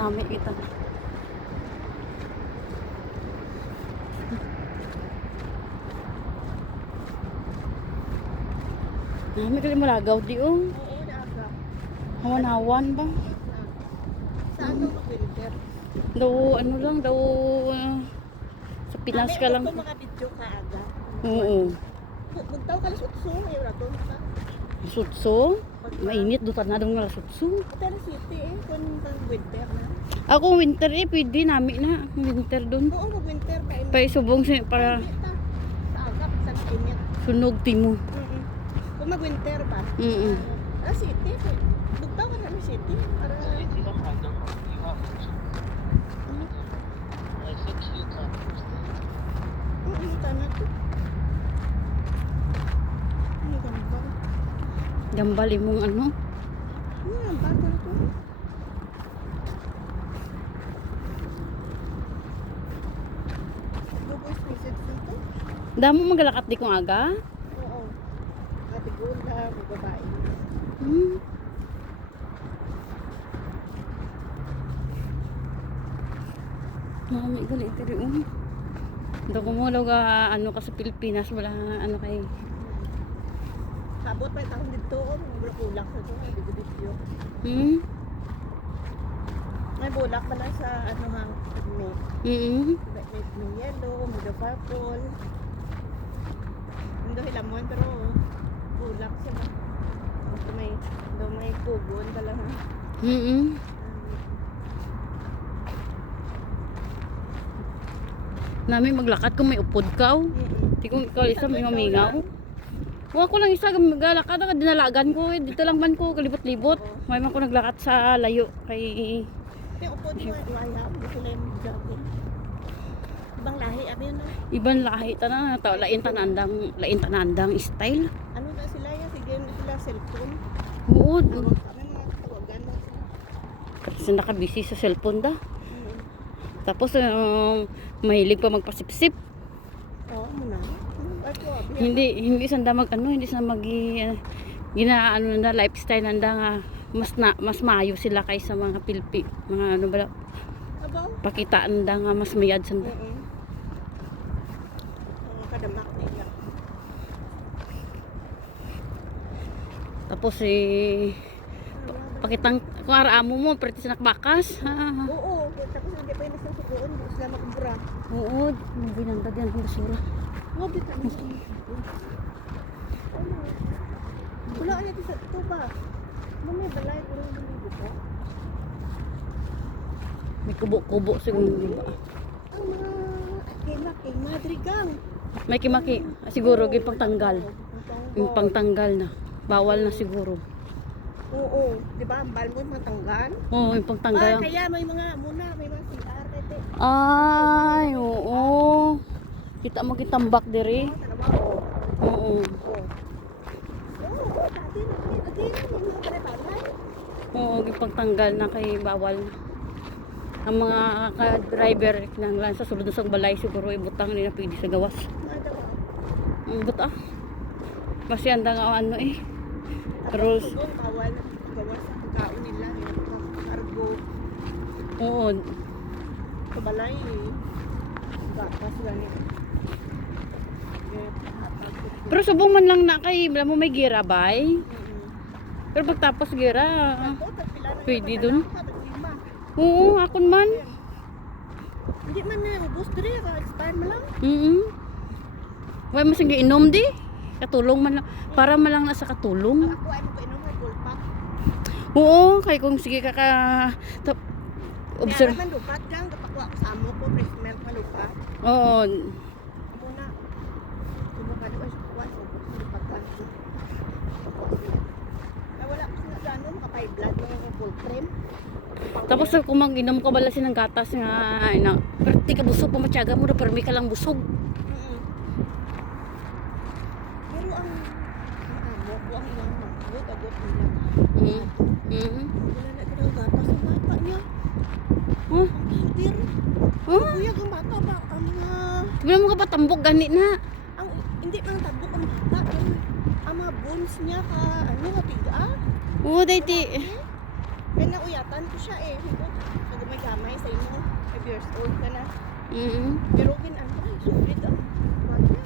namin kita. Nami kali malagaw di Oo, naaga. Hawan-hawan ba? Saan daw mag-winter? Daw ano lang daw sa Pinas ka lang. Kami makabidyo ka aga. Oo. Magtaw ka lang sutso. Ayaw na to. Sutso? Mainit do na daw nga sutso. Pero city eh. Kung winter na. Ako winter pwede nami na winter doon. Oo, mag-winter pa. Pa subong para Sa agap, sa init. sunog timo. Kung mag-winter ba? City. Magtaw ka na city. Para... Tanah tuh. Ini gambar. Gambal imong ano? Ini gambar kan tuh. Bagus visit situ. Damo magalakat di kong aga? Oo. Ate gula, babae. Mami gali diri Daw ko mo ga ano ka sa Pilipinas wala ano kay Sabot pa tahun dito, bulak sa to, video. May bulak pala sa ano hang may yellow, may purple. Hindi hilamon pero bulak siya. May kugon pala ha. Nami maglakad kung may upod ka. Di ko ikaw isa may mamingaw. Wa ko lang isa maglakad ka dinalagan ko dito lang man ko kalibot-libot. May man ko naglakad sa layo kay yung upod mo wala mo sila yung jogging. Ibang lahi abi yun. Ibang lahi tanan taw lain tanandang style. Ano na sila yan? Sige na sila cellphone. Oo. Kami mga tawagan mo sila. Kasi nakabisi sa cellphone da. Tapos mahilig pa magpasipsip. Oo, muna. Hindi sanda hindi sanda ginaano na lifestyle nanda nga mas maayo sila kaysa mga Pilpi, mga ano ba? Pakita nanda nga mas mayad sanda. Kadamak nila. Tapos pakitang kung araamo mo pretty sa nakbakas. Oo, tapos hindi pa yun sa sukuon, hindi sila makabura. Oo, binanda diyan ang basura. Huwag dito. Wala na dito sa ito ba? May balay ko rin dito. May kubo-kubo siguro di ba? Ang mga kay madrigang. May kimaki siguro gid pagtanggal. Yung pangtanggal na. Bawal na siguro. Oo, di ba? Ang balmon matanggal. Oo, yung pangtanggal. Kaya may mga CR ete. Ay, oo. Kita mo kitambak diri. Oo. Oo, gipagtanggal na kay bawal na. Ang mga ka-driver nang lan sa sulod sa balay siguro ibutang nila pwede sa gawas. Buta. Masyanda nga ano Rules. Bawal gawas sa pagkaon nila, cargo. Oo. Sa balay gatas ganito. Pero subong man lang na kay mo may gira bay. Pero pagtapos gira, pwede dun. Oo, akon man. Hindi man na ubos diri ka expire mo lang. Why mo sige inom di? Katulong man lang. Para man lang nasa katulong. Ako ay mo pa inom ay full pack. Oo, kay kung sige ka observe. Kaya man lupat lang kapakuha ko sa amo ko fresh milk na lupat. Oo. Muna. Tumo ka doon sa kuwan so lupat lang. Wala ko na gano maka blood ng full cream. Tapos kung mag-inom ka bala ng gatas nga pero di ka busog pamatyaga mo na pero may ka lang busog. Pero ang amo ko ang ilang magot agot nila. Wala na ginaw gatas sa bata niya. Huh? Ang beer. Kuya ang bata ba ang Wala mo ka pa tambok gani na. ang hindi man tabok ang bata ang mga bones niya ka ano ka tiga. Oo, dahil Kaya nauyatan ko siya eh. gamay sa inyo. 5 years old ka na. Mm. Pero ano ay sulit ang mata.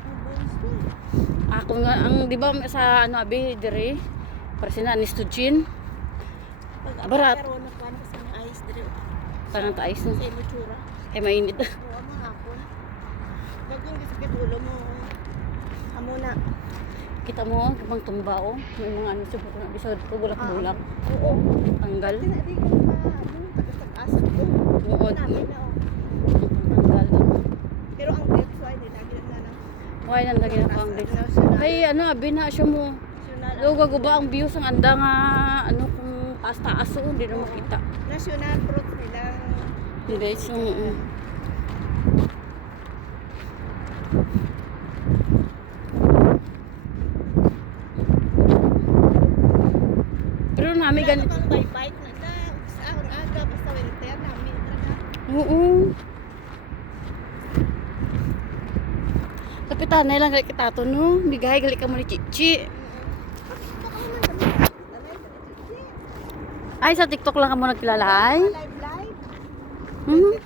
Ang bones ko. Ako nga, ang, di ba sa ano, abi, dire, para sina Anistugin, Pag Barat. pero na kan kasi may ayos dire. parang tais Sa no. imo tsura. Ay, mainit. Oo, mga hapon. Dagong gisakit ulo mo. Amo na. Kita mo, kapang tumba o. May mga ano, siguro na, bisa ko bulak-bulak. Oo. Tanggal. Kasi na di ko tagas-tagasat ko. Oo. Namin na oh. Tanggal. Pero ang depth so ay di lagi na na. Why nang lagi na pang this? National. Kay ano, abi na siya mo. National. Luga ko ba ang views ang anda nga, ano, kung taas-taas o, hindi na makita. National fruit nila. Hindi, so, pero nami Wala ganito. na kang bike na sa akong aga basta winter namin talaga. Oo. Kapitan na lang gali kita to no. Bigay gali ka mo ni Chichi. Baka naman kami Ay, sa TikTok lang ka mo nagkilala ay. live. Mhm. 2022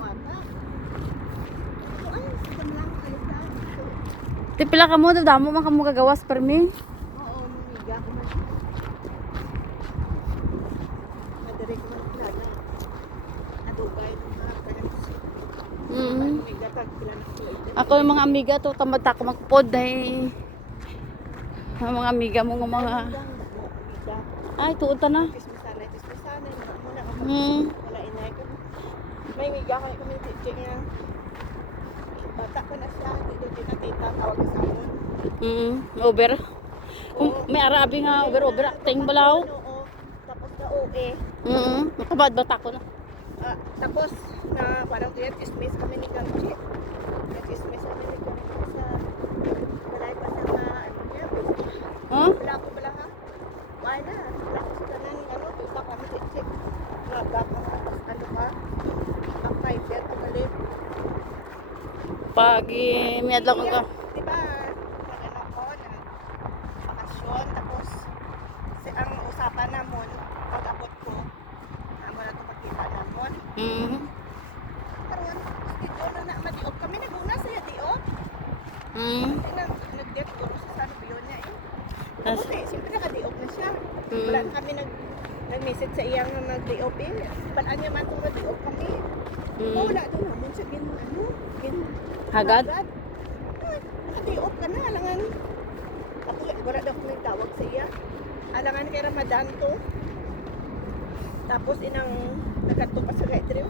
ata. So ay, sa lang kayo sa. Tipila ka mo, damo man ka mo gagawas permi. Oo, mumiga ko man. Madari ko man kilala. Nadugay ng mga friends. Mhm. Mumiga pag kilala ko ito. Ako yung mga amiga to tamad ta ko magpod dahil ang mga amiga mo nga mga Mumiga. ay tuod ta na. Tismisanay. Muna ako. Hmm. Wala inay ko. May miga ko kami teaching niya. Bata ko na siya. Dito tinatita. Tawag sa amon. Over. May arabi nga over acting balaw. Oo. Tapos na OA. Makabad bata ko na. Tapos na parang chismis kami ni Gamchi. Chismis kami ni Gamchi sa balay pa sa ano niya. Huh? Wala ko pala ha. Wala na. Wala ko sa tanan ano. Kita kami check. Mga baka ano ka. Back fighter to kalip. Pag may adlaw ka. Diba? Nag-ano ko na bakasyon. Tapos ang usapan namon pag-abot ko. Amo na ito magkita namon. Karon dito na madiop kami naguna sa diop. Nag-date ko sa San Bion niya eh. Kasi siyempre nakadiop na siya. Wala na kami nag-message sa iyang nag-diop eh. Balaan niya man kung nag-diop kami. Wala doon naman siya Hagad? Nakadiop ka na, alangan. Tapos wala daw kami tawag sa iya. Alangan kay Ramadan to. Tapos inang nagkanto pa sa retro.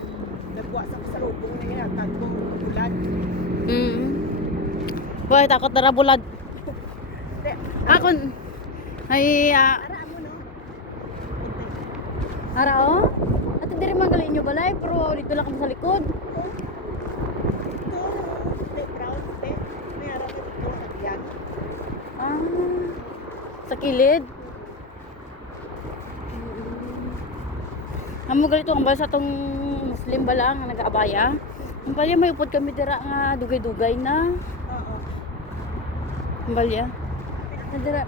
Nagbuwa sa kasalubong na ginatag kong bulan. Why takot na rabulad. Ako ay Ara mo no? ara o. At hindi rin magaling nyo balay pero dito lang kami sa likod. Sa kilid. Amo galito ang basa tong Muslim bala nga nag-aabaya. Ang balya may upod kami dira nga dugay-dugay na. Oo. Ang balya. Dira.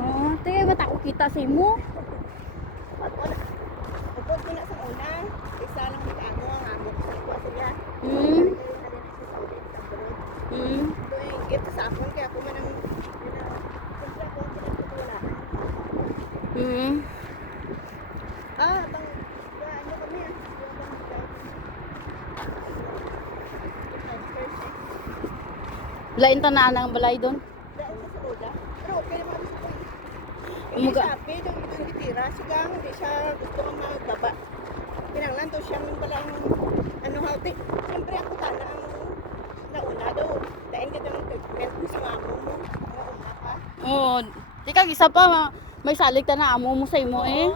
Oh, tingay ba ko kita sa imo? Upod ko na sa una. Isa lang mag-ano ang amo ko sa kuha sila. Git sa akon kaya ako man ang siyempre ako ang pinagtutulaan. Bang ano kami Lain tanaan ang balay doon. dahil sa Roda. Pero okay naman sa kuha. Hindi Umuga. siya happy, doon itira. Sigang hindi siya gusto nga magbaba. Pinanglan to siya ng palang ano hati. Siyempre ako tana ang nauna daw. Dahil ka ng treatment mo sa amo mo. Mga una pa. Oh, di ka isa pa may salig ta na amo mo sa imo eh.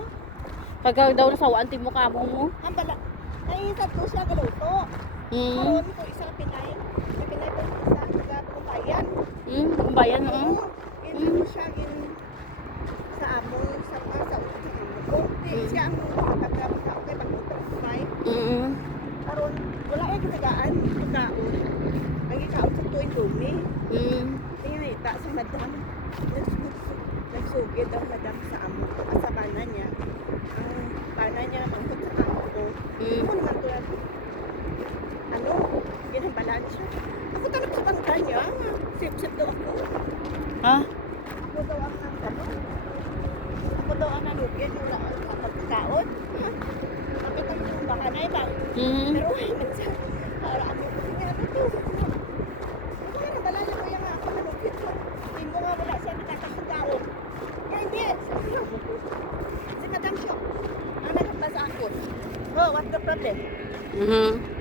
Pagka daw nasawaan ti mo ka amo mo. Ang bala. Ay, sa to siya galuto. Karoon ko isang Pinay. May Pinay pa isa. Sa Pumpayan. Bayan oo. Ko siya sa amo. Sa amo ko. Di siya ang makatagramang tao kay pag-utay. Karoon, wala yung katagaan. Pagkaon. Ang ikaon sa tuwing lumi. Tingnan ita sa madam. nagsugid ang madam sa amo ko at sa bana niya. Ang bana niya mangkot sa amo ko. Mm. Ako naman tulad, ano, ginambalaan siya. Ako tanong sa bangka niya, sip-sip daw ako. Ha? Ako daw ang ano, ako daw ang nanugid, wala ang pagkakaon. Kapitan yung baka na iba. Mhm. Pero ay, para amo ko niya, ano to? Ako nga nagbalala ko yung ako nanugid ko. Hindi mo nga wala siya nakakasugaon. Kaya hindi, sabi lang mo ko. Si Madam Shok, ang nagpasa ako. Oh, what's the problem? Mhm.